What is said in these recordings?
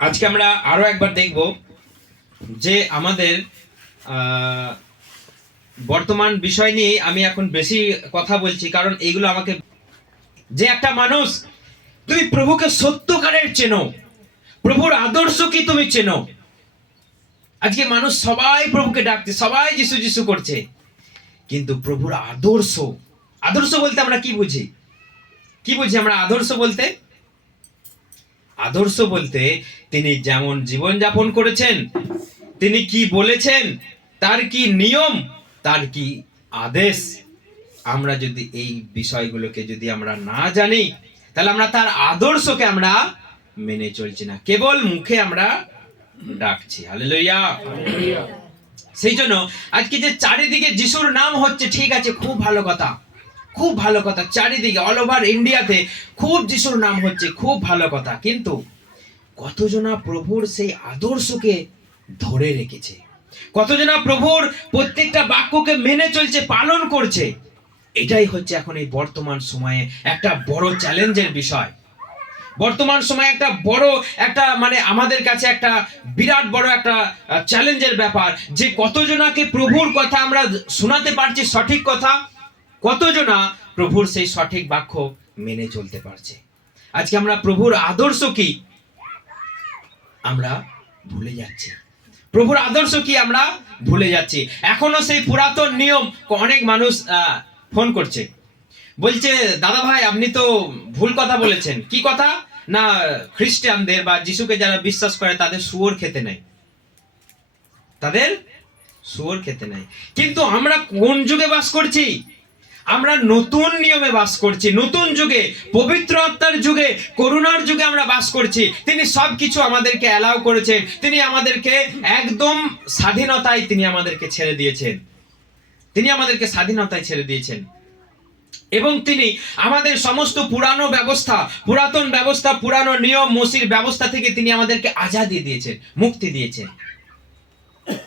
আজকে আমরা আরো একবার দেখব যে আমাদের বর্তমান বিষয় নিয়ে আমি এখন বেশি কথা বলছি, কারণ এইগুলো আমাকে, যে একটা মানুষ তুমি প্রভুকে সত্যকারের চেনো, প্রভুর আদর্শ কি তুমি চেনো। আজকে মানুষ সবাই প্রভুকে ডাকছে, সবাই যিশু যিশু করছে, কিন্তু প্রভুর আদর্শ, আদর্শ বলতে আমরা কি বুঝি? আমরা আদর্শ বলতে? আদর্শ বলতে তিনি যেমন জীবন যাপন করেছেন, তিনি কি বলেছেন, তার কি নিয়ম, তার কি আদেশ, আমরা যদি এই বিষয়গুলোকে যদি আমরা না জানি, তাহলে আমরা তার আদর্শকে আমরা মেনে চলছি না, কেবল মুখে আমরা ডাকছি। হালেলুয়া। সেই জন্য আজকে যে চারিদিকে যিশুর নাম হচ্ছে, ঠিক আছে, খুব ভালো কথা, খুব ভালো কথা, চারিদিকে অল ওভার ইন্ডিয়াতে খুব যিশুর নাম হচ্ছে, খুব ভালো কথা, কিন্তু কতজনা প্রভুর সেই আদর্শকে ধরে রেখেছে, কতজনা প্রভুর প্রত্যেকটা বাক্যকে মেনে চলছে, পালন করছে? এটাই হচ্ছে এখন এই বর্তমান সময়ে একটা বড় চ্যালেঞ্জের বিষয়। বর্তমান সময়ে একটা বড় একটা আমাদের কাছে একটা বিরাট বড় একটা চ্যালেঞ্জের ব্যাপার, যে কতজনাকে প্রভুর কথা আমরা শোনাতে পারছি, সঠিক কথা, কতজনা প্রভুর সেই সঠিক বাক্য মেনে চলতে পারছে। আজকে আমরা প্রভুর আদর্শ কি আমরা ভুলে যাচ্ছি, প্রভুর আদর্শ কি আমরা ভুলে যাচ্ছি। এখনো সেই পুরাতন নিয়ম। অনেক মানুষ ফোন করছে, বলছে দাদা ভাই আপনি তো ভুল কথা বলেছেন। কি কথা? না, খ্রিস্টানদের বা যিশুকে যারা বিশ্বাস করে তাদের শুয়োর খেতে নেই, তাদের শুয়োর খেতে নেই। কিন্তু আমরা কোন যুগে বাস করছি? আমরা নতুন নিয়মে বাস করছি, নতুন যুগে, পবিত্র আত্মার যুগে, করুণার যুগে আমরা বাস করছি। তিনি সবকিছু আমাদেরকে অ্যালাউ করেছেন, তিনি আমাদেরকে একদম স্বাধীনতায় তিনি আমাদেরকে ছেড়ে দিয়েছেন, তিনি আমাদেরকে স্বাধীনতায় ছেড়ে দিয়েছেন। এবং তিনি আমাদের সমস্ত পুরানো ব্যবস্থা, পুরাতন ব্যবস্থা, পুরানো নিয়ম মসির ব্যবস্থা থেকে তিনি আমাদেরকে আজাদি দিয়েছেন, মুক্তি দিয়েছেন।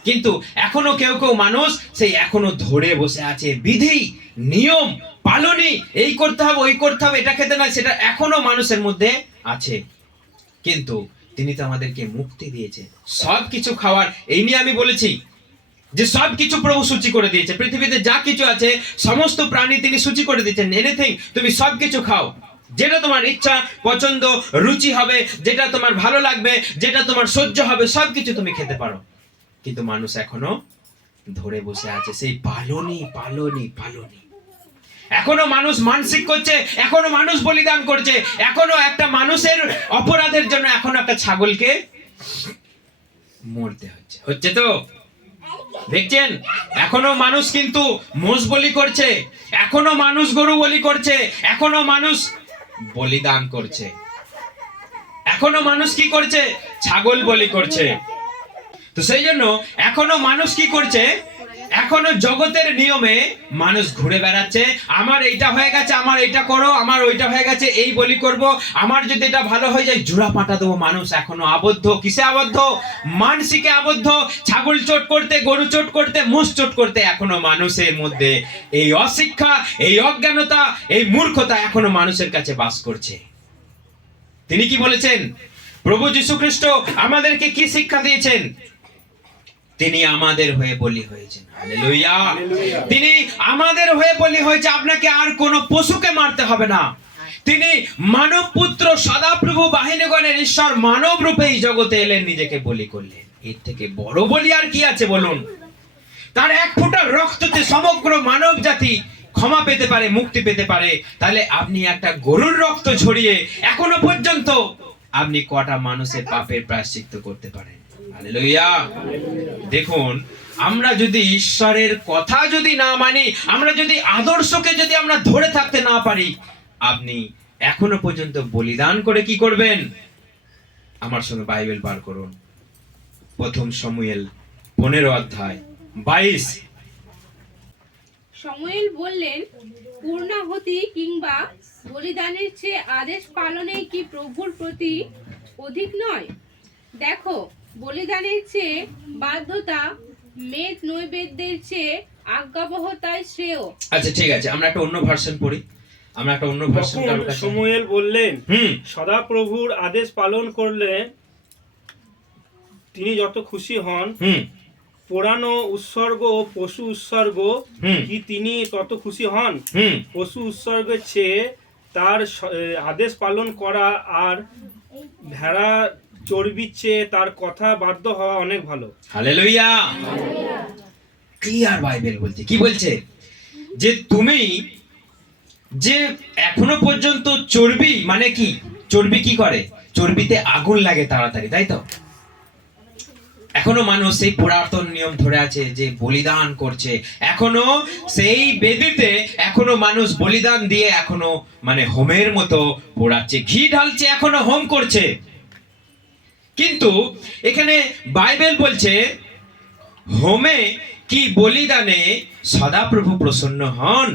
কিন্তু এখনো কেউ কেউ মানুষ সেই এখনো ধরে বসে আছে, বিধি নিয়ম পালনই, এই করতে হবে, ওই করতে হবে, এটা খেতে না, সেটা এখনো মানুষের মধ্যে আছে। কিন্তু তিনি তো আমাদেরকে মুক্তি দিয়েছেন সবকিছু খাওয়ার। এই নিয়ে আমি বলেছি যে সবকিছু প্রভু সূচি করে দিয়েছে, পৃথিবীতে যা কিছু আছে সমস্ত প্রাণী তিনি সূচি করে দিয়েছেন। এনিথিং, তুমি সবকিছু খাও, যেটা তোমার ইচ্ছা, পছন্দ, রুচি হবে, যেটা তোমার ভালো লাগবে, যেটা তোমার সহ্য হবে, সবকিছু তুমি খেতে পারো। কিন্তু মানুষ এখনো ধরে বসে আছে সেই পালনি পালনি পালনি। এখনো মানুষ মানসিক করছে, এখনো মানুষ বলিদান করছে, এখনো একটা মানুষের অপরাধের জন্য এখনো একটা ছাগলকে মরতে হচ্ছে, হচ্ছে তো দেখছেন। এখনো মানুষ কিন্তু মোষ বলি করছে, এখনো মানুষ গরু বলি করছে, এখনো মানুষ বলিদান করছে, এখনো মানুষ কি করছে? ছাগল বলি করছে। তো সেই জন্য এখনো মানুষ কি করছে? এখনো জগতের নিয়মে মানুষ ঘুরে বেড়াচ্ছে। আমার এইটা হয়ে গেছে, আমার এইটা করো, আমার ওইটা হয়ে গেছে, এই বলি করব, আমার যদি এটা ভালো হয়ে যায় জোড়া পাটা দেবো। মানুষ এখনো আবদ্ধ, কিসে আবদ্ধ? মানসিকে আবদ্ধ। ছাগল চোট করতে, গরু চোট করতে, মোষ চোট করতে এখনো মানুষের মধ্যে এই অশিক্ষা, এই অজ্ঞানতা, এই মূর্খতা এখনো মানুষের কাছে বাস করছে। তিনি কি বলেছেন? প্রভু যীশু খ্রিস্ট আমাদেরকে কি শিক্ষা দিয়েছেন? তিনি আমাদের হয়ে বলি হয়েছেন। হালেলুয়া। তিনি আমাদের হয়ে বলি হয়েছে, আপনাকে আর কোনো পশুকে মারতে হবে না। তিনি মানব পুত্র সদাপ্রভু বাহিনীগণের ঈশ্বর মানব রূপে এই জগতে এলেন, নিজেকে বলি করলেন। এর থেকে বড় বলি আর কি আছে বলুন? তার এক ফোঁটা রক্ততে সমগ্র মানব জাতি ক্ষমা পেতে পারে, মুক্তি পেতে পারে। তাহলে আপনি একটা গরুর রক্ত ছড়িয়ে এখনো পর্যন্ত আপনি কটা মানুষের পাপের প্রায়শ্চিত্ত করতে পারেন? হালেলুয়া। দেখুন, আমরা যদি ঈশ্বরের কথা যদি না মানি, আমরা যদি আদর্শকে যদি আমরা ধরে থাকতে না পারি, আপনি এখনো পর্যন্ত বলিদান করে কি করবেন? আমার সঙ্গে বাইবেল বার করুন, প্রথম শমূয়েল 15 অধ্যায় 22। শমূয়েল বললেন, পূর্ণাহুতি কিংবা বলিদানের চেয়ে আদেশ পালনেই কি প্রভুর প্রতি অধিক নয়? দেখো, বলিদানের চেয়ে বাধ্যতা, মেদ নৈবেদ্যের চেয়ে আজ্ঞাবহতাই শ্রেয়। আচ্ছা, ঠিক আছে, আমরা একটা অন্য ভার্সন পড়ি। আমরা একটা অন্য ভার্সন। শমূয়েল বললেন, সদাপ্রভুর আদেশ পালন করলে তিনি যত খুশি হন, হুম পোড়ানো উৎসর্গ ও পশু উৎসর্গ হুম কি তিনি তত খুশি হন? হুম পশু উৎসর্গের চেয়ে তার আদেশ পালন করা আর ভেড়া চর্বির চেয়ে তার কথা বাধ্য হওয়া অনেক ভালো। হালেলুয়া। ক্লিয়ার বাইবেল বলছে, কি বলছে? যে তুমি যে এখনো পর্যন্ত চর্বি, মানে কি চর্বি কি করে? চর্বিতে আগুন লাগে তাড়াতাড়ি, তাই তো? এখনো মানুষ সেই পুরাতন নিয়ম ধরে আছে যে বলিদান করছে, এখনো সেই বেদিতে এখনো মানুষ বলিদান দিয়ে এখনো মানে হোমের মতো পোড়াচ্ছে, ঘি ঢালছে, এখনো হোম করছে। কিন্তু এখানে বাইবেল বলছে হোমে কি বলিদানে সদাপ্রভু প্রসন্ন হন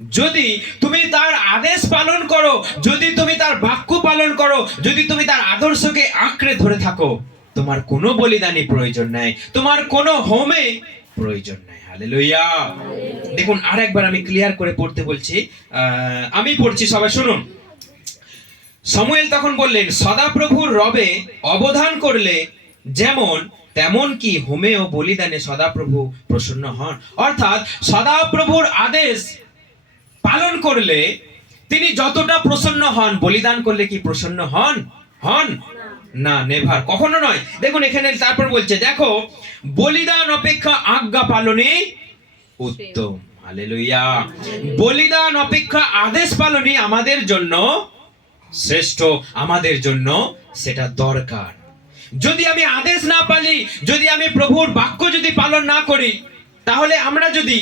যদি তুমি তার আদেশ পালন করো, যদি তুমি তার বাক্য পালন করো, যদি তুমি তার আদর্শকে আঁকড়ে ধরে থাকো। তোমার কোনো বলিদানই প্রয়োজন নাই, তোমার কোনো হোমে প্রয়োজন নাই। হালেলুয়া। দেখুন আরেকবার আমি ক্লিয়ার করে পড়তে বলছি, আমি পড়ছি, সবাই শুনুন। শমূয়েল তখন বললেন, সদাপ্রভুর রবে অবধান করলে যেমন তেমন কি হোমে ও বলিদানে সদাপ্রভু প্রসন্ন হন। অর্থাৎ সদাপ্রভুর আদেশ পালন করলে তিনি যতটা প্রসন্ন হন, বলিদান করলে কি প্রসন্ন হন? হন না, নেভার, কখনো নয়। দেখুন এখানে তারপর বলছে, দেখো বলিদান অপেক্ষা আজ্ঞা পালনে উত্তম। হালেলুয়া। বলিদান অপেক্ষা আদেশ পালনই আমাদের জন্য শ্রেষ্ঠ, আমাদের জন্য সেটা দরকার। যদি আমি আদেশ না পালি, যদি আমি প্রভুর বাক্য যদি পালন না করি, তাহলে আমরা যদি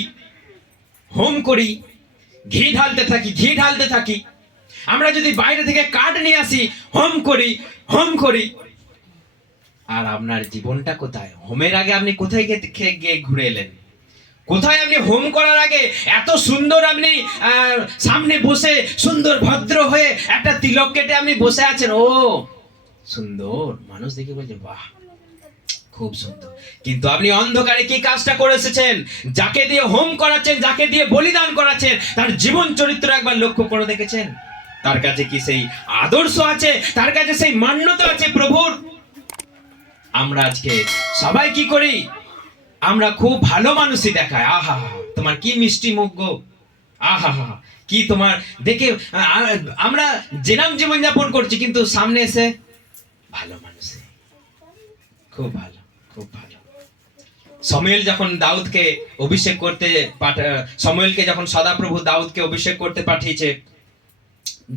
হোম করি, ঘি ঢালতে থাকি, আমরা যদি বাইরে থেকে কাঠ নিয়ে আসি, হোম করি, আর আপনার জীবনটা কোথায়? হোমের আগে আপনি কোথায় গিয়ে ঘুরে এলেন? কোথায় আপনি হোম করার আগে এত সুন্দর আপনি সামনে বসে সুন্দর ভদ্র হয়ে একটা তিলক কেটে আপনি বসে আছেন, ও সুন্দর, মানুষ দেখে বলছে বাহ খুব সুন্দর। কিন্তু আপনি অন্ধকারে কি কাজটা করে এসেছেন? যাকে দিয়ে হোম করাচ্ছেন, যাকে দিয়ে বলিদান করাচ্ছেন, তার জীবন চরিত্র একবার লক্ষ্য করে দেখেছেন? তার কাছে কি সেই আদর্শ আছে? তার কাছে সেই মান্যতা আছে প্রভুর? আমরা আজকে সবাই কি করি? আমরা খুব ভালো মানুষই দেখায়, আহা তোমার কি মিষ্টি মুখ গো, আহা কি তোমার দেখে আমরা জেনাম জীবন যাপন করছি, কিন্তু সামনে এসে ভালো মানুষ, খুব ভালো, খুব ভালো। শমূয়েল যখন দাউদকে অভিষেক করতে শমূয়েলকে যখন সদাপ্রভু দাউদকে অভিষেক করতে পাঠিয়েছে,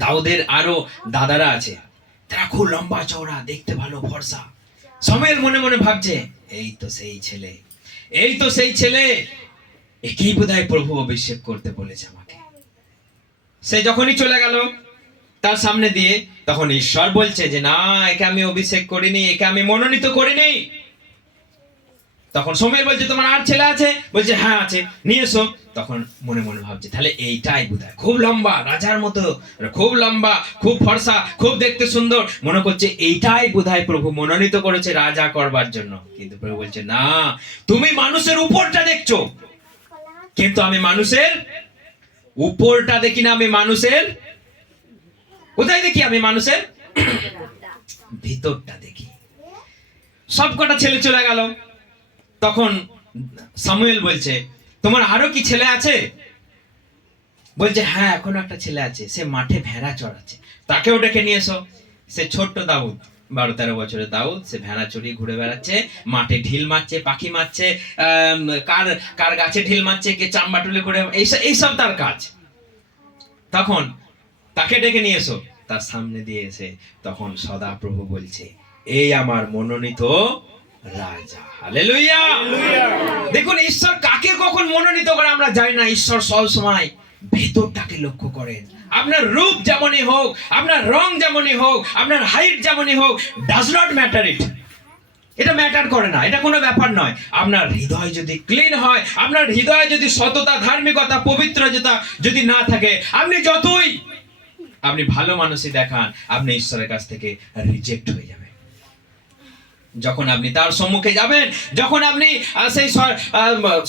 দাউদের আরো দাদারা আছে, তারা খুব লম্বা চওড়া, দেখতে ভালো, ফর্সা। শমূয়েল মনে মনে ভাবছে, এই তো সেই ছেলে, এই তো সেই ছেলে, একেই বোধহয় প্রভু অভিষেক করতে বলেছে আমাকে। সে যখনই চলে গেল তার সামনে দিয়ে, তখন ঈশ্বর বলছে যে না, একে আমি অভিষেক করিনি, একে আমি মনোনীত করিনি। তখন শমূয়েল বলছে, তোমার আর ছেলে আছে? বলছে হ্যাঁ আছে, নিয়ে এসো। তখন মনে মনে ভাবছে, তাহলে এইটাই বোধহয়, খুব লম্বা, রাজার মতো, খুব লম্বা, খুব ফর্সা, খুব দেখতে সুন্দর, মনে করছে এইটাই বোধহয় প্রভু মনোনীত করেছে রাজা করবার জন্য। কিন্তু প্রভু বলছে না, তুমি মানুষের উপরটা দেখছো, কিন্তু আমি মানুষের উপরটা দেখি না, আমি মানুষের কোথায় দেখি? আমি মানুষের ভিতরটা দেখি। সব কটা ছেলে চলে গেল। তখন শমূয়েল বলছে, তোমার আরো কি ছেলে আছে? বলছে হ্যাঁ, এখনো একটা ছেলে আছে, সে মাঠে ভেড়া চড়াচ্ছে, তাকেও ডেকে নিয়ে এসো। সে ছোট্ট দাউদ, 12-13 বছরের দাউদ, সে ভেড়া চড়িয়ে ঘুরে বেড়াচ্ছে, মাঠে ঢিল মারছে, পাখি মারছে, কার গাছে ঢিল মারছে, কে চাম্বা তুলে করে, এইসব তার কাজ। তখন তাকে ডেকে নিয়ে এসো। তার সামনে দিয়ে এসে তখন সদাপ্রভু বলছে, এই আমার মনোনীত রাজা। হালেলুয়া। দেখুন ঈশ্বর কাকে কখন মনোনীত করে আমরা জানি না। ঈশ্বর সব সময় ভেতরটাকে লক্ষ্য করেন। আপনার রূপ যেমনই হোক, আপনার রং যেমনই হোক, আপনার হাইট যেমনই হোক, ডাজ নট ম্যাটার ইট। এটা ম্যাটার করে না, এটা কোনো ব্যাপার নয়। আপনার হৃদয় যদি ক্লিন হয়, আপনার হৃদয়ে যদি সততা, ধার্মিকতা, পবিত্রতা যদি না থাকে, আপনি যতই আপনি ভালো মানুষই দেখান, আপনি ঈশ্বরের কাছ থেকে রিজেক্ট হয়ে যাবেন। যখন আপনি তার সম্মুখে যাবেন, যখন আপনি সেই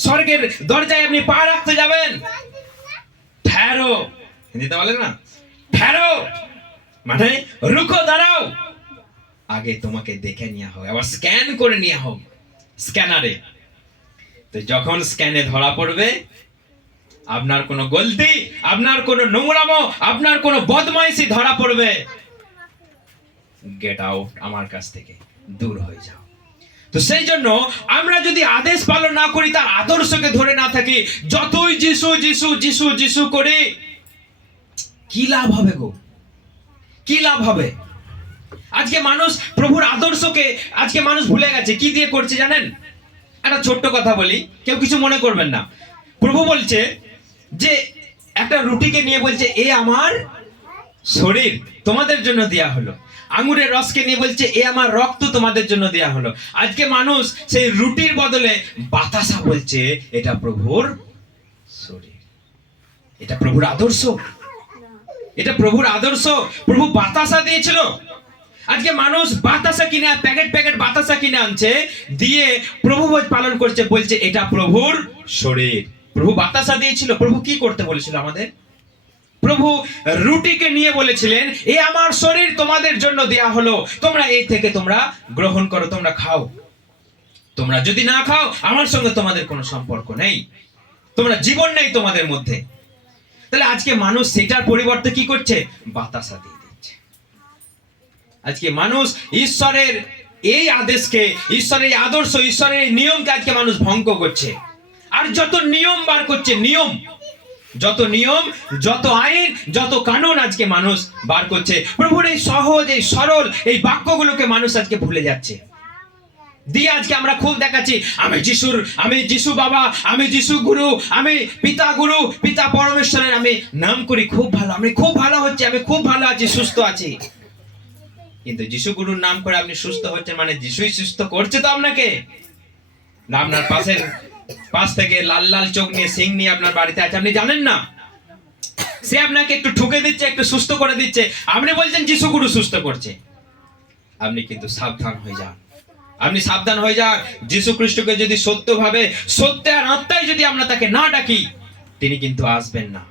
স্বর্গের দরজায় আপনি পা রাখতে যাবেন, ঠেরো, হিন্দিতে বলেন না, ঠেরো মানে রুকো, দাঁড়াও, আগে তোমাকে দেখে নেওয়া হোক, আবার স্ক্যান করে নেওয়া হোক স্ক্যানারে। তো যখন স্ক্যানে ধরা পড়বে আপনার কোনো গলতি, আপনার কোনো নোংরামো, আপনার কোনো বদমাইশি ধরা পড়বে, গেট আউট, আমার কাছ থেকে দূর হয়ে যাও। তো সেই জন্য আমরা যদি আদেশ পালন না করি, তার আদর্শকে ধরে না থাকি, যতই যিশু যিশু যিশু যিশু করি, কি লাভ হবে গো? কি লাভ হবে? আজকে মানুষ প্রভুর আদর্শকে আজকে মানুষ ভুলে গেছে। কি দিয়ে করছে জানেন? একটা ছোট্ট কথা বলি, কেউ কিছু মনে করবেন না। প্রভু বলছে যে একটা রুটিকে নিয়ে বলছে, এ আমার শরীর, তোমাদের জন্য দেয়া হলো। আঙুরের রসকে নিয়ে বলছে, এ আমার রক্ত, তোমাদের জন্য দেয়া হলো। আজকে মানুষ সেই রুটির বদলে বাতাসা বলছে, এটা প্রভুর শরীর। এটা প্রভুর আদর্শ, এটা প্রভুর আদর্শ। প্রভু বাতাসা দিয়েছিল। আজকে মানুষ বাতাসা কিনে, প্যাকেট প্যাকেট বাতাসা কিনে আনছে, দিয়ে প্রভু ভোজ পালন করছে, বলছে এটা প্রভুর শরীর। প্রভু বাতাসা দিয়েছিল। প্রভু কি করতে বলেছিল আমাদের? প্রভু রুটিকে নিয়ে বলেছিলেন, এ আমার শরীর, তোমাদের জন্য দেয়া হলো, তোমরা এই থেকে তোমরা গ্রহণ করো, তোমরা খাও। তোমরা যদি না খাও, আমার সঙ্গে তোমাদের কোনো সম্পর্ক নেই, তোমরা জীবন নেই তোমাদের মধ্যে। তাহলে আজকে মানুষ সেটার পরিবর্তে কি করছে? বাতাসা দিয়ে দিচ্ছে। আজকে মানুষ ঈশ্বরের এই আদেশকে, ঈশ্বরের এই আদর্শ, ঈশ্বরের এই নিয়মকে আজকে মানুষ ভঙ্গ করছে। আর যত নিয়ম বার করছে, নিয়ম, যত নিয়ম, যত আইন, যত কানুন আজকে মানুষ বার করছে, প্রভুর এই সহজ, এই সরল এই বাক্যগুলোকে মানুষ আজকে ভুলে যাচ্ছে। দিয়ে আজকে আমরা খুব দেখাচ্ছি, আমি যিশু বাবা, আমি যিশু গুরু, আমি পিতা গুরু, পিতা পরমেশ্বরের আমি নাম করি, খুব ভালো, আমি খুব ভালো হচ্ছে, আমি খুব ভালো আছি, সুস্থ আছি। কিন্তু যিশু গুরুর নাম করে আপনি সুস্থ হচ্ছেন, মানে যিশুই সুস্থ করছে তো আপনাকে না? আপনার পাশ থেকে লাল লাল চোখ নিয়ে, সিং নিয়ে আপনার বাড়িতে আছে, আপনি জানেন না? সে আপনাকে একটু ঠুকে দিচ্ছে, একটু সুস্থ করে দিচ্ছে, আপনি বলছেন যিশু গুরু সুস্থ করছে। আপনি কিন্তু সাবধান হয়ে যান, আপনি সাবধান হয়ে যান। যিশু খ্রিস্টকে যদি সত্যভাবে, সত্য আর আত্মায় যদি আমরা তাকে না ডাকি, তিনি কিন্তু আসবেন না।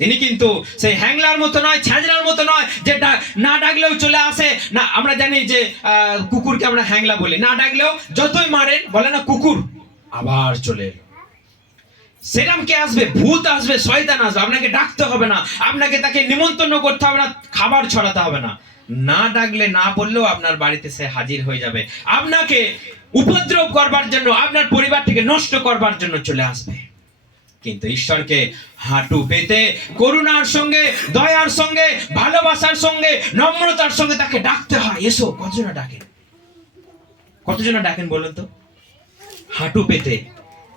তিনি কিন্তু সেই হ্যাংলার মতো নয়, ছ্যাঁচড়ার মতো নয়, যেটা না ডাকলেও চলে আসে না। আমরা জানি যে কুকুরকে আমরা হ্যাংলা বলি, না ডাকলেও যতই মারেন, বলে না কুকুর, আবার চলে এলো। সেরকম কে আসবে? ভূত আসবে, শয়তান আসবে। আপনাকে ডাকতে হবে না, আপনাকে তাকে নিমন্ত্রণ করতে হবে না, খাবার ছড়াতে হবে না। না ডাকলে, না বললেও আপনার বাড়িতে সে হাজির হয়ে যাবে, আপনাকে উপদ্রব করবার জন্য, আপনার পরিবারটিকে নষ্ট করবার জন্য চলে আসবে। কিন্তু ঈশ্বরকে হাঁটু পেতে করুণার সঙ্গে, দয়ার সঙ্গে, ভালোবাসার সঙ্গে, নম্রতার সঙ্গে তাকে ডাকতে হয়। এসো। কতজনা ডাকেন? কতজনা ডাকেন বলুন তো? হাঁটু পেতে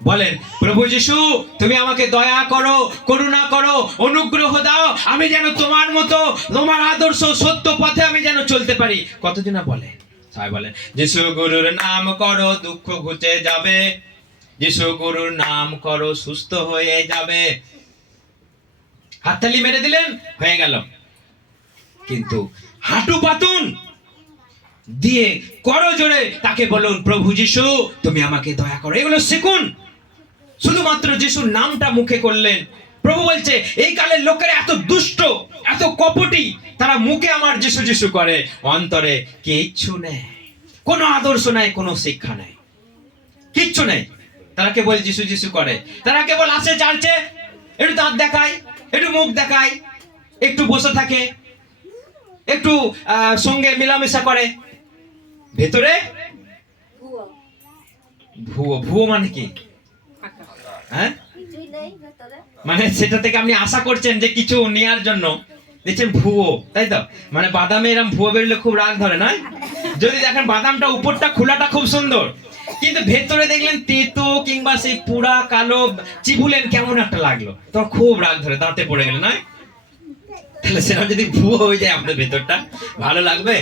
বলেন, প্রভু যিশু, তুমি আমাকে দয়া করো, করুণা করো, অনুগ্রহ দাও, আমি যেন তোমার মতো, তোমার আদর্শ সত্য পথে আমি যেন চলতে পারি। কতজনা বলে? সবাই বলেন, যিশু গুরুর নাম করো, দুঃখ ঘুচে যাবে, যিশু গুরুর নাম করো, সুস্থ হয়ে যাবে। হাততালি মেরে দিলেন, হয়ে গেল। কিন্তু হাঁটু পাতুন, দিয়ে করো জোরে, তাকে বলুন, প্রভু যিশু, তুমি আমাকে দয়া করো। এগুলো শিখুন। শুধুমাত্র যিশুর নামটা মুখে করলেন। প্রভু বলছে, এই কালের লোকেরা এত দুষ্ট, এত কপটি, তারা মুখে আমার যিশু যিশু করে, অন্তরে কিচ্ছু নেই, কোনো আদর্শ নাই, কোনো শিক্ষা নেই, কিচ্ছু নেই। তারা কেবল যিশু যিশু করে, তারা কেবল আসে চার্চে, একটু দাঁত দেখায়, একটু মুখ দেখায়, একটু বসে থাকে, একটু সঙ্গে মেলামেশা করে, ভেতরে ভুয়ো। ভুয়ো মানে কি? হ্যাঁ, মানে সেটা থেকে আপনি আশা করছেন যে কিছু নেয়ার জন্য, দেখছেন ভুয়ো, তাই তো? মানে বাদামে এরকম ভুয়ো বেরোলে খুব রাগ ধরে, নয়? যদি দেখেন বাদামটা উপরটা খোলাটা খুব সুন্দর, কিন্তু ভেতরে দেখলেন তেতো, কিংবা সেই পুরা কালো, চিবুলেন কেমন একটা লাগলো, তো খুব রাগ ধরে, দাঁতে পড়ে গেল, নয়? তাহলে সেটা যদি ভুয়ো হয়ে যায়, আপনার ভেতরটা ভালো লাগবে?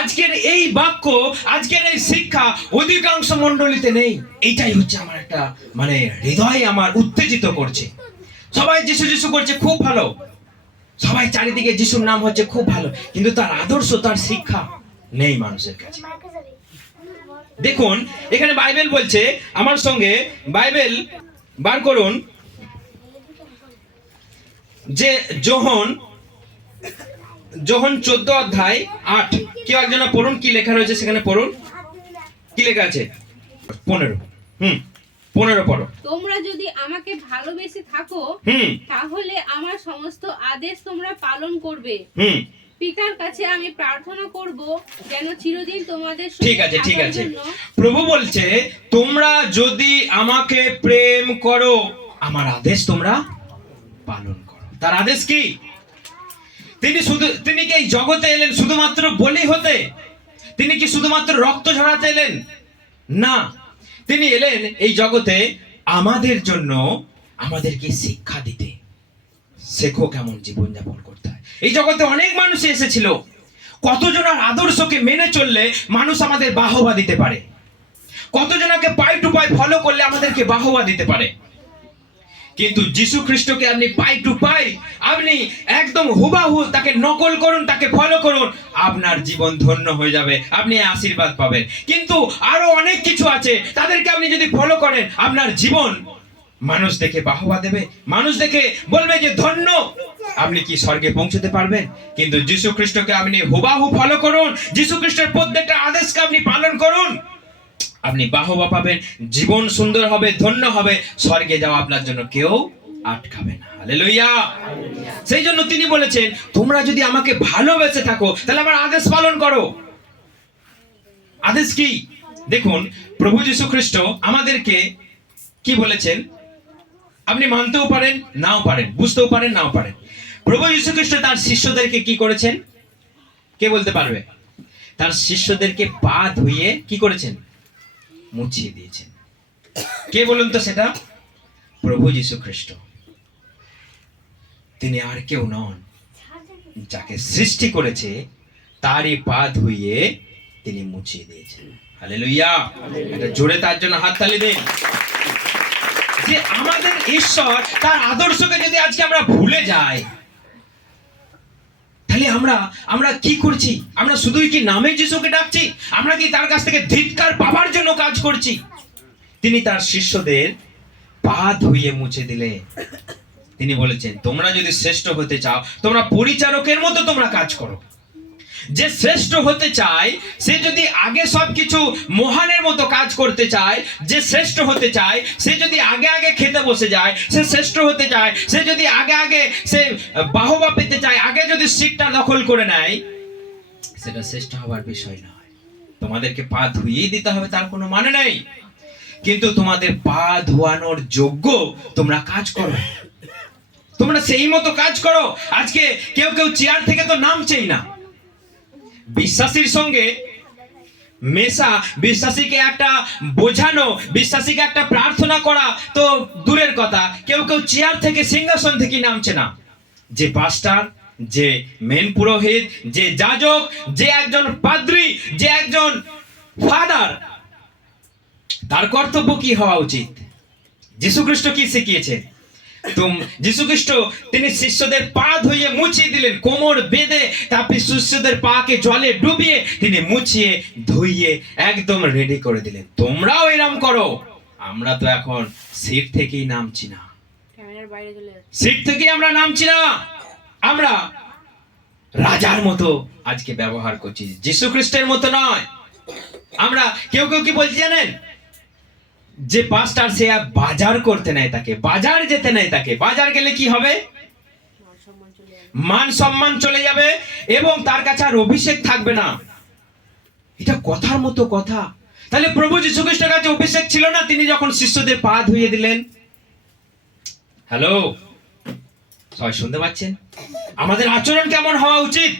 আজকের এই বাক্য, আজকের এই শিক্ষা অধিকাংশ মণ্ডলীতে নেই। এইটাই হচ্ছে আমার একটা, মানে হৃদয় আমার উত্তেজিত করছে। সবাই যিশু যিশু করছে, খুব ভালো, সবাই চারিদিকে যিশুর নাম হচ্ছে, খুব ভালো, কিন্তু তার আদর্শ, তার শিক্ষা নেই মানুষের কাছে। দেখুন, এখানে বাইবেল বলছে, আমার সঙ্গে বাইবেল বার করুন, যে যোহন 14 অধ্যায় 8, কেউ একজন পড়ুন, কি লেখা রয়েছে সেখানে পড়ুন, কি লেখা আছে? 15, 15 পড়ো। তোমরা যদি আমাকে ভালোবেসে থাকো তাহলে আমার সমস্ত আদেশ তোমরা পালন করবে। পিতার কাছে আমি প্রার্থনা করব যেন চিরদিন তোমাদের সঙ্গে ঠিক আছে, ঠিক থাকার আছে। জন্য। প্রভু বলছে তোমরা যদি আমাকে প্রেম করো, আমার আদেশ তোমরা পালন করো। তার আদেশ কি? তিনি কি এই জগতে এলেন শুধুমাত্র বলি হতে? তিনি কি শুধুমাত্র রক্ত ঝরাতে এলেন? না, তিনি এলেন এই জগতে আমাদের জন্য, আমাদেরকে শিক্ষা দিতে। শেখো কেমন জীবনযাপন করতে হয়। এই জগতে অনেক মানুষ এসেছিল, কতজনের আদর্শকে মেনে চললে মানুষ আমাদের বাহবা দিতে পারে, কতজনকে পাই টু পাই ফলো করলে আমাদেরকে বাহবা দিতে পারে। কিন্তু যিশু খ্রিস্টকে আপনি পাই টু পাই, আপনি একদম হুবাহু তাকে নকল করুন, তাকে ফলো করুন, আপনার জীবন ধন্য হয়ে যাবে, আপনি আশীর্বাদ পাবেন। কিন্তু আরো অনেক কিছু আছে, তাদেরকে আপনি যদি ফলো করেন, আপনার জীবন মানুষ দেখে বাহবা দেবে, মানুষ দেখে বলবে যে ধন্য। আপনি কি স্বর্গে পৌঁছতে পারবেন? কিন্তু যিশু খ্রিস্টকে আপনি হুবাহু ফলো করুন, যিশু খ্রিস্টের প্রত্যেকটা আদেশকে আপনি পালন করুন, আপনি বাহবা পাবেন, জীবন সুন্দর হবে, ধন্য হবে, স্বর্গে যাওয়া আপনার জন্য কেউ আটকাবে না। হালেলুয়া। সেই জন্য তিনি বলেছেন তোমরা যদি আমাকে ভালোবেসে থাকো তাহলে আমার আদেশ পালন করো। আদেশ কি? দেখুন, প্রভু যিশু খ্রিস্ট আমাদেরকে কি বলেছেন? আপনি মানতেও পারেন, নাও পারেন, বুঝতেও পারেন, নাও পারেন। প্রভু যিশু খ্রিস্ট তার শিষ্যদেরকে কি করেছেন? কে বলতে পারবে? তার শিষ্যদেরকে পা ধুইয়ে কি করেছেন? মুছিয়ে দিয়েছেন। কে বলুন তো সেটা? প্রভু যিশু খ্রিস্ট। তিনি আর কেউ নন, যাকে সৃষ্টি করেছে তারই পা ধুইয়ে তিনি মুছিয়ে দিয়েছেন। হালেলুয়া। এটা জোরে তার জন্য হাততালি দিন। যে আমাদের ঈশ্বর, তার আদর্শকে যদি আজকে আমরা ভুলে যাই, তাহলে আমরা কি করছি? আমরা শুধুই কি নামে যিশুকে ডাকছি? আমরা কি তার কাছ থেকে ধিক্কার পাওয়ার জন্য কাজ করছি? তিনি তার শিষ্যদের পা ধুইয়ে মুছে দিলে তিনি বলেছেন তোমরা যদি শ্রেষ্ঠ হতে চাও, তোমরা পরিচারকের মতো তোমরা কাজ করো। যে শ্রেষ্ঠ হতে চায়, সে যদি আগে সবকিছু মহানের মতো কাজ করতে চায়, যে শ্রেষ্ঠ হতে চায়, সে যদি আগে আগে খেতে বসে যায়, সে শ্রেষ্ঠ হতে চায়, সে যদি আগে আগে সে বাহবা পেতে চায়, আগে যদি সিটটা দখল করে নেয়, সেটা শ্রেষ্ঠ হওয়ার বিষয় নয়। তোমাদেরকে পা ধুইয়ে দিতে হবে তার কোনো মানে নেই, কিন্তু তোমাদের পা ধোয়ানোর যোগ্য তোমরা কাজ করো, তোমরা সেই মতো কাজ করো। আজকে কেউ কেউ চেয়ার থেকে তো নামছেই না। বিশ্বাসীর সঙ্গে মেশা, বিশ্বাসীকে একটা বোঝানো, বিশ্বাসীকে একটা প্রার্থনা করা তো দূরের কথা, কেউ কেউ চেয়ার থেকে, সিংহাসন থেকে নামছে না। যে পাস্টার, যে মেন পুরোহিত, যে যাজক, যে একজন পাদ্রী, যে একজন ফাদার, তার কর্তব্য কি হওয়া উচিত? যিশু খ্রিস্ট কি শিখিয়েছে? যিশু খ্রিস্ট তিনি শিষ্যদের পা ধুইয়ে মুছিয়ে দিলেন, কোমর বেঁধে তারপর শিষ্যদের পাকে জলে ডুবিয়ে তিনি মুছিয়ে ধুইয়ে একদম রেডি করে দিলেন। তোমরাও এরকম করো। আমরা তো এখন সিট থেকেই নামছি না, সিট থেকেই আমরা নামছি না, আমরা রাজার মতো আজকে ব্যবহার করছি, যিশু খ্রিস্টের মতো নয়। আমরা কেউ কেউ কি বলছি জানেন? যে পাস্টার সে বাজার করতে নেয়, তাকে বাজার যেতে নেয়, তাকে বাজার গেলে কি হবে? মান সম্মান চলে যাবে এবং তার কাছে আর অভিষেক থাকবে না। এটা কথার মতো কথা। তাহলে প্রভু যিশু খ্রিস্টের কাছে অভিষেক ছিল না তিনি যখন শিষ্যদের পা ধুইয়ে দিলেন? হ্যালো, সবাই শুনতে পাচ্ছেন? আমাদের আচরণ কেমন হওয়া উচিত?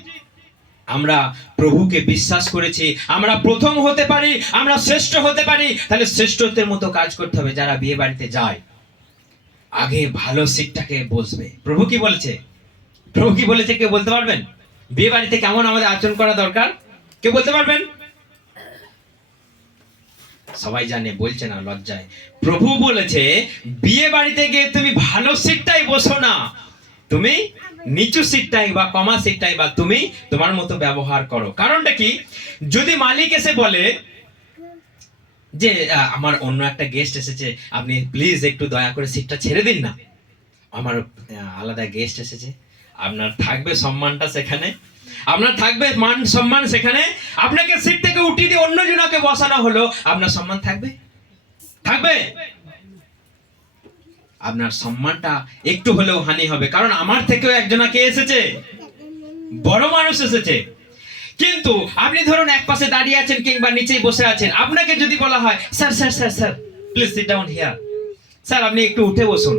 আমরা প্রভুকে বিশ্বাস করেছি, আমরা প্রথম হতে পারি, আমরা শ্রেষ্ঠ হতে পারি, তাহলে শ্রেষ্ঠত্বের মতো কাজ করতে হবে। যারা বিয়ে বাড়িতে যায় আগে ভালো সিটটাকে বসবে। প্রভু কি বলেছে? প্রভু কি বলেছে কেউ বলতে পারবেন? বিয়ে বাড়িতে কেমন আমাদের আচরণ করা দরকার কেউ বলতে পারবেন? সবাই জানে, বলছে না লজ্জায়। প্রভু বলেছে বিয়ে বাড়িতে গিয়ে তুমি ভালো সিটটাই বসো না, তুমি নিচু সিটটাই বা কমা সিটটাই বা তুমি তোমার মতো ব্যবহার করো। কারণটা কি? যদি মালিক এসে বলে যে আমার অন্য একটা গেস্ট এসেছে, আপনি প্লিজ একটু দয়া করে সিটটা ছেড়ে দিন না, আমার আলাদা গেস্ট এসেছে, আপনার থাকবে সম্মানটা সেখানে। আপনার থাকবে মান সম্মান সেখানে? আপনাকে সিট থেকে উঠিয়ে দিয়ে অন্য জনকে বসানো হলো, আপনার সম্মান থাকবে? থাকবে? আপনার সম্মানটা একটু হলেও হানি হবে, কারণ আমার থেকেও একজনকে এসেছে, বড় মানুষ এসেছে। কিন্তু আপনি ধরুন এক পাশে দাঁড়িয়ে আছেন কিংবা নিচেই বসে আছেন, আপনাকে যদি বলা হয় sir sir sir sir please sit down here, sir আপনি একটু উঠে বসুন,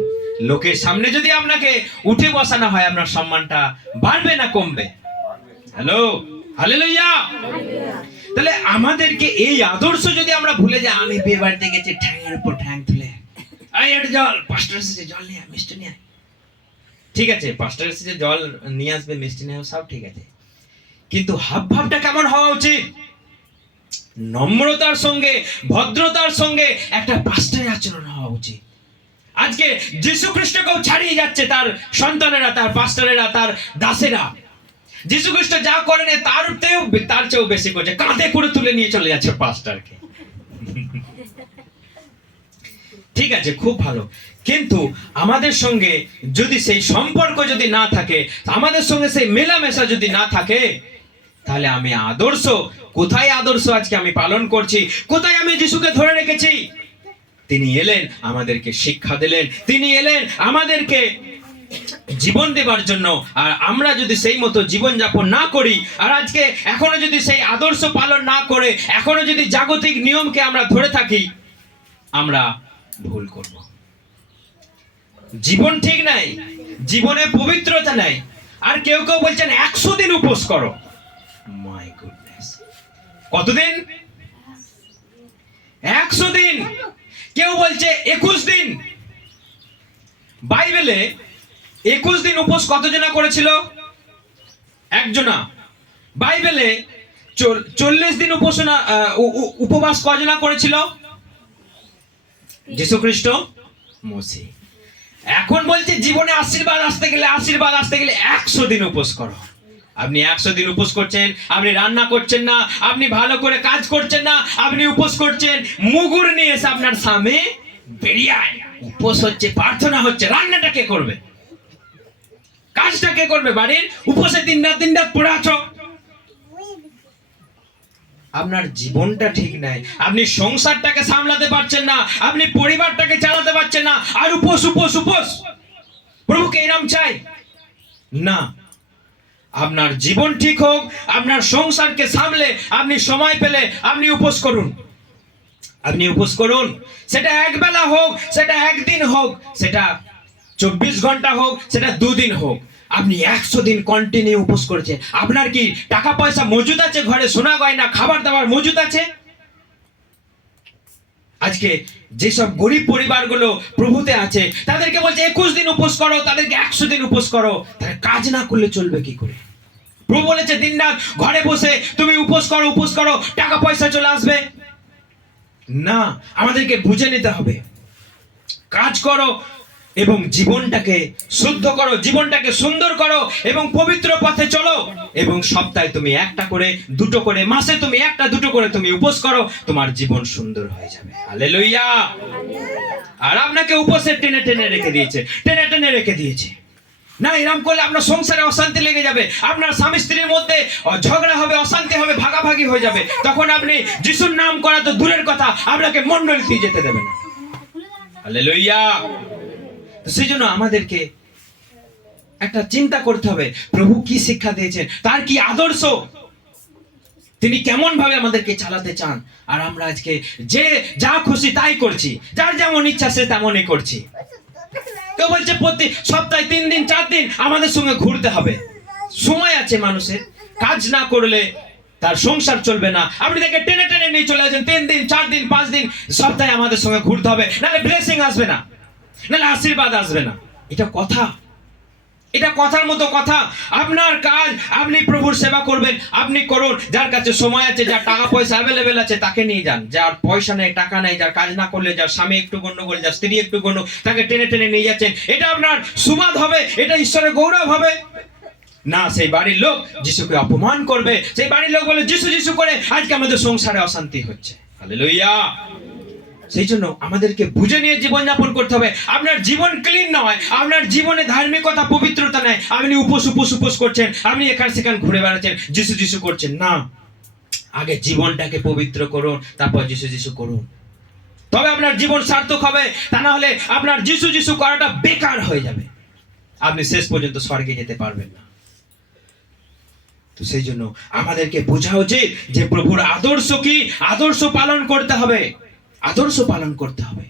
লোকের সামনে যদি আপনাকে উঠে বসানো হয়, আপনার সম্মানটা বাড়বে না কমবে? Hello, hallelujah. তাহলে আমাদেরকে এই আদর্শ যদি আমরা ভুলে যাই, আমি বিয়ে বাড়িতে গেছি ঠ্যাংয়ের উপর ঠ্যাং তুলে, এই একটা জল, পাঁচটা এসেছে জল নিয়ে আয়, মিষ্টি নিয়ে আয়। ঠিক আছে, পাঁচটা এসেছে জল নিয়ে আসবে, মিষ্টি নিয়ে আসবে, সব ঠিক আছে, কিন্তু হাব ভাবটা কেমন হওয়া উচিত? নম্রতার সঙ্গে, ভদ্রতার সঙ্গে একটা পাস্টারের আচরণ হওয়া উচিত। আজকে যীশু খ্রিস্টকেও ছাড়িয়ে যাচ্ছে তার সন্তানেরা, তার পাস্টারেরা, তার দাসেরা। যীশু খ্রিস্ট যা করেন তার চেয়েও বেশি করছে, কাঁধে করে তুলে নিয়ে চলে যাচ্ছে পাস্টারকে। ঠিক আছে, খুব ভালো, কিন্তু আমাদের সঙ্গে যদি সেই সম্পর্ক যদি না থাকে, আমাদের সঙ্গে সেই মেলামেশা যদি না থাকে, তাহলে আমি আদর্শ কোথায়, আদর্শ আজকে আমি পালন করছি, কোথায় আমি যিশুকে ধরে রেখেছি? তিনি এলেন আমাদেরকে শিক্ষা দিলেন, তিনি এলেন আমাদেরকে জীবন দেবার জন্য, আর আমরা যদি সেই মতো জীবন যাপন না করি, আর আজকে এখনো যদি সেই আদর্শ পালন না করে এখনো যদি জাগতিক নিয়মকে আমরা ধরে থাকি, আমরা ভুল করব। জীবন ঠিক নাই, জীবনে পবিত্রতা নাই। আর কেউ কেউ বলছেন 100 দিন উপোস করো। মাই গুডনেস, কতদিন? 100 দিন। কেউ বলছে 21 দিন। বাইবেলে 21 দিন উপোস কতজনা করেছিল? একজনা। বাইবেলে 40 দিন উপবাস কজনা করেছিল? যীশু খ্রিস্ট, মোসে। এখন বলছে জীবনে আশীর্বাদ আসতে গেলে 100 দিন উপোস করো। আপনি 100 দিন উপোস করছেন, আপনি রান্না করছেন না, আপনি ভালো করে কাজ করছেন না, আপনি উপোস করছেন, মুগুর নিয়ে এসে আপনার সামনে বেরিয়ে আয়, উপোস হচ্ছে, প্রার্থনা হচ্ছে, রান্নাটা কে করবে? কাজটা কে করবে? বাড়ির উপোসে দিন রাত পড়ে আছো। আপনার জীবনটা ঠিক নাই, আপনি সংসারটাকে সামলাতে পারছেন না, আপনি পরিবারটাকে চালাতে পারছেন না, আর উপোস উপোস উপোস। প্রভুকে এরম চাই না। আপনার জীবন ঠিক হোক, আপনার সংসারকে সামলে আপনি সময় পেলে আপনি উপোস করুন, আপনি উপোস করুন। সেটা একবেলা হোক, সেটা একদিন হোক, সেটা 24 ঘন্টা হোক, সেটা 2 দিন হোক, আপনি 100 দিন কন্টিনিউ উপোস করেছেন। আপনার কি টাকা পয়সা মজুদ আছে ঘরে? সোনা গয়না, খাবার দাবার মজুদ আছে? আজকে যেসব গরিব পরিবারগুলো প্রভুতে আছে, তাদেরকে বলছে 21 দিন উপোস করো, তাদেরকে 100 দিন উপোস করো। তারা কাজ না করলে চলবে কি করে? প্রভু বলেছে দিনরাত ঘরে বসে তুমি উপোস করো, টাকা পয়সা চলে আসবে না। আমাদেরকে বুঝে নিতে হবে, কাজ করো এবং জীবনটাকে শুদ্ধ করো, জীবনটাকে সুন্দর করো এবং পবিত্র পথে চলো। এবং সপ্তাহে তুমি 1টা করে, 2টো করে, মাসে তুমি 1টা 2টো করে তুমি উপোস করো, তোমার জীবন সুন্দর হয়ে যাবে। হালেলুয়া। আর আপনাকে উপোসে টেনে টেনে রেখে দিয়েছে না। এরকম করলে আপনার সংসারে অশান্তি লেগে যাবে, আপনার স্বামী স্ত্রীর মধ্যে ঝগড়া হবে, অশান্তি হবে, ভাগাভাগি হয়ে যাবে। তখন আপনি যিশুর নাম করা তো দূরের কথা, আপনাকে মণ্ডলীতে যেতে দেবে না। হালেলুয়া। সেই জন্য আমাদেরকে একটা চিন্তা করতে হবে, প্রভু কি শিক্ষা দিয়েছেন, তার কি আদর্শ, তিনি কেমন ভাবে আমাদেরকে চালাতে চান। আর আমরা আজকে যে যা খুশি তাই করছি, যার যেমন ইচ্ছা সে তেমনই করছি। কেউ বলছে প্রতি সপ্তাহে 3 দিন 4 দিন আমাদের সঙ্গে ঘুরতে হবে। সময় আছে মানুষের, কাজ না করলে তার সংসার চলবে না। আপনি তাকে টেনে টেনে নিয়ে চলে আসেন 3 দিন 4 দিন 5 দিন সপ্তাহে আমাদের সঙ্গে ঘুরতে হবে, নাহলে ব্লেসিং আসবে না, নাহলে আশীর্বাদ আসবে না। এটা কথা, এটা কথার মতো কথা। আপনার কাজ, আপনি প্রভুর সেবা করবেন, আপনি করুন। যার কাছে সময় আছে, যার টাকা পয়সা অ্যাভেলেবেল আছে, তাকে নিয়ে যান। যার পয়সা নেই, টাকা নেই, যার কাজ না করলে, যার স্বামী একটু গন্ডগোল, যার স্ত্রী একটু গন্ডগোল, তাকে টেনে টেনে নিয়ে যাচ্ছেন। এটা আপনার সুবাদ হবে, এটা ঈশ্বরের গৌরব হবে না। সেই বাড়ির লোক যিশুকে অপমান করবে, সেই বাড়ির লোক বলে যিশু যিশু করে আজকে আমাদের সংসারে অশান্তি হচ্ছে। হালেলুয়া। সেই জন্য আমাদেরকে বুঝে নিয়ে জীবনযাপন করতে হবে। আপনার জীবন ক্লিন নয়, আপনার জীবনে ধার্মিকতা পবিত্রতা নেই, আপনি উপোস করছেন, আপনি এখান সেখানে ঘুরে বেড়াচ্ছেন, যিশু করছেন না। আগে জীবনটাকে পবিত্র করুন, তারপর যিশু করুন, তবে আপনার জীবন সার্থক হবে। তা না হলে আপনার যিশু করাটা বেকার হয়ে যাবে, আপনি শেষ পর্যন্ত স্বর্গে যেতে পারবেন না। তো সেই জন্য আমাদেরকে বোঝা উচিত যে প্রভুর আদর্শ কি, আদর্শ পালন করতে হবে, আদর্শ পালন করতে হবে।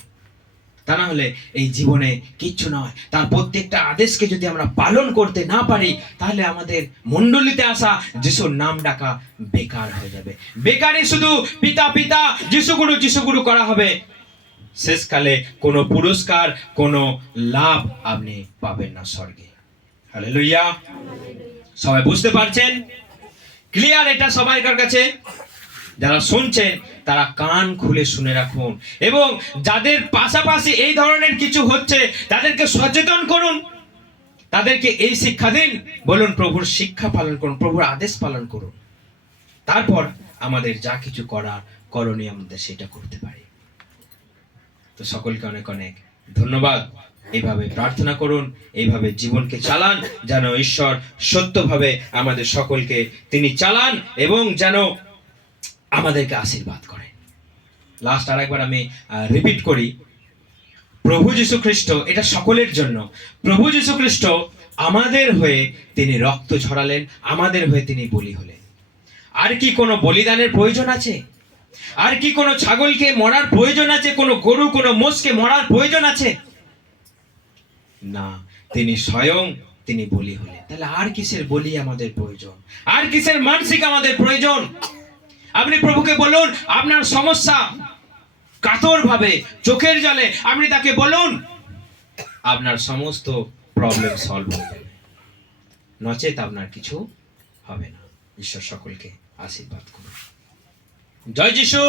তা না হলে এই জীবনে কিচ্ছু নয়। তার প্রত্যেকটা আদেশকে যদি আমরা পালন করতে না পারি, তাহলে আমাদের মণ্ডলীতে আসা যিশুর নাম ডাকা বেকার হয়ে যাবে। বেকারই শুধু পিতা পিতা যিশু গুরু করা হবে, শেষকালে কোনো পুরস্কার, কোনো লাভ আপনি পাবেন না স্বর্গে। হালেলুয়া। সবাই বুঝতে পারছেন? ক্লিয়ার এটা সবাইকার কাছে? যারা শুনছেন তারা কান খুলে শুনে রাখুন, এবং যাদের পাশাপাশি এই ধরনের কিছু হচ্ছে তাদেরকে সচেতন করুন, তাদেরকে এই শিক্ষা দিন, বলুন প্রভুর শিক্ষা পালন করুন, প্রভুর আদেশ পালন করুন। তারপর আমাদের যা কিছু করার করণীয় আমাদের সেটা করতে পারি। তো সকলকে অনেক অনেক ধন্যবাদ। এইভাবে প্রার্থনা করুন, এইভাবে জীবনকে চালান, যেন ঈশ্বর সত্যভাবে আমাদের সকলকে তিনি চালান এবং যেন আমাদেরকে আশীর্বাদ করেন। লাস্ট আরেকবার আমি রিপিট করি, প্রভু যীশু খ্রিস্ট, এটা সকলের জন্য, প্রভু যীশু খ্রিস্ট আমাদের হয়ে তিনি রক্ত ঝরালেন, আমাদের হয়ে তিনি বলি হলেন। আর কি কোনো বলিদানের প্রয়োজন আছে? আর কি কোনো ছাগলকে মরার প্রয়োজন আছে? কোনো গরু, কোনো মোষকে মরার প্রয়োজন আছে? না, তিনি স্বয়ং তিনি বলি হলেন। তাহলে আর কিসের বলি আমাদের প্রয়োজন? আর কিসের মানসিক আমাদের প্রয়োজন? আপনি প্রভুকে বলুন আপনার সমস্যা, কাতর ভাবে চোখের জলে আপনি তাকে বলুন, আপনার সমস্ত প্রবলেম সলভ হয়ে যাবে, নচেত আপনার কিছু হবে না। ঈশ্বর সকলকে আশীর্বাদ করুন। জয় যিশু।